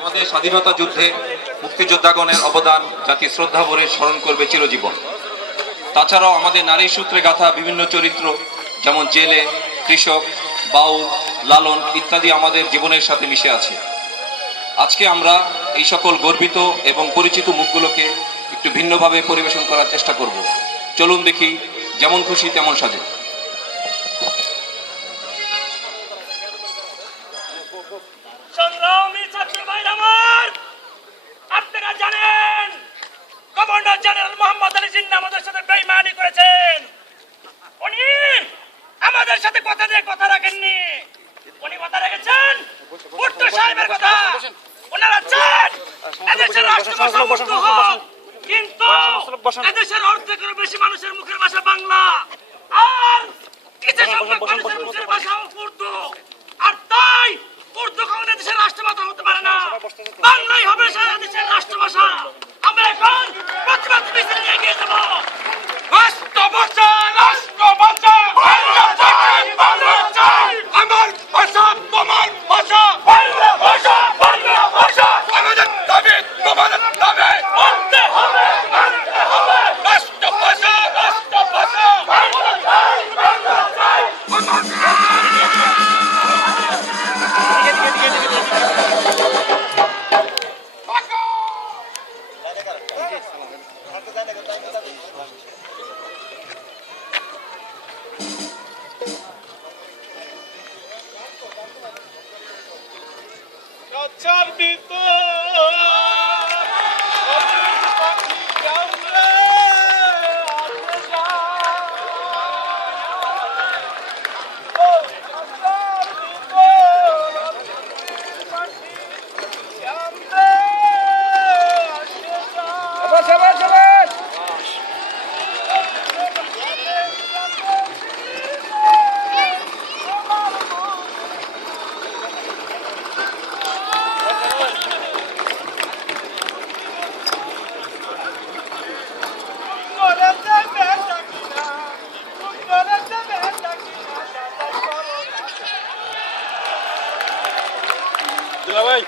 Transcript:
আমাদের স্বাধীনতা যুদ্ধে মুক্তিযোদ্ধাগণের অবদান জাতি শ্রদ্ধা ভরে স্মরণ করবে চিরজীবন। তাছাড়াও আমাদের নারী সূত্রে গাথা বিভিন্ন চরিত্র, যেমন জেলে, কৃষক, বাউল, লালন ইত্যাদি আমাদের জীবনের সাথে মিশে আছে। আজকে আমরা এই সকল গর্বিত এবং পরিচিত মুখগুলোকে একটু ভিন্নভাবে পরিবেশন করার চেষ্টা করব। চলুন দেখি, যেমন খুশি তেমন সাজে। সংগ্রামী ছাত্র ভাইরা আমার, আপনারা জানেন গভর্নর জেনারেল মোহাম্মদ আলী জিন্নাহ আমাদের সাথে বেঈমানি করেছেন। উনি আমাদের সাথে কথা দিয়ে কথা রাখেননি। উনি কথা রেখেছেন ভুট্টো সাহেবের কথা। ওনারা চান এদেশের রাষ্ট্রভাষা মুক্ত হোক, কিন্তু এদেশের অর্ধেকের বেশি মানুষের মুখের ভাষা বাংলা, আর কিছু সংখ্যক মানুষের মুখের ভাষা উর্দু। আর তাই উর্দু কখনো দেশের রাষ্ট্রভাষা হতে পারে না, বাংলাই হবে সারা দেশের রাষ্ট্রভাষা। আমরা এখন প্রতিবাদ মিছিল নিয়ে এগিয়ে যাবো। রাষ্ট্র ভাষা, রাষ্ট্র ভাষা, বাংলা চাই, বাংলা চাই। আমার ভাষা তোমার ভাষা, বাংলা ভাষা, বাংলা ভাষা। আমাদের দাবি তোমাদের দাবি, মানতে হবে, মানতে হবে। রাষ্ট্র ভাষা, রাষ্ট্র ভাষা, বাংলা চাই, বাংলা চাই। Давай.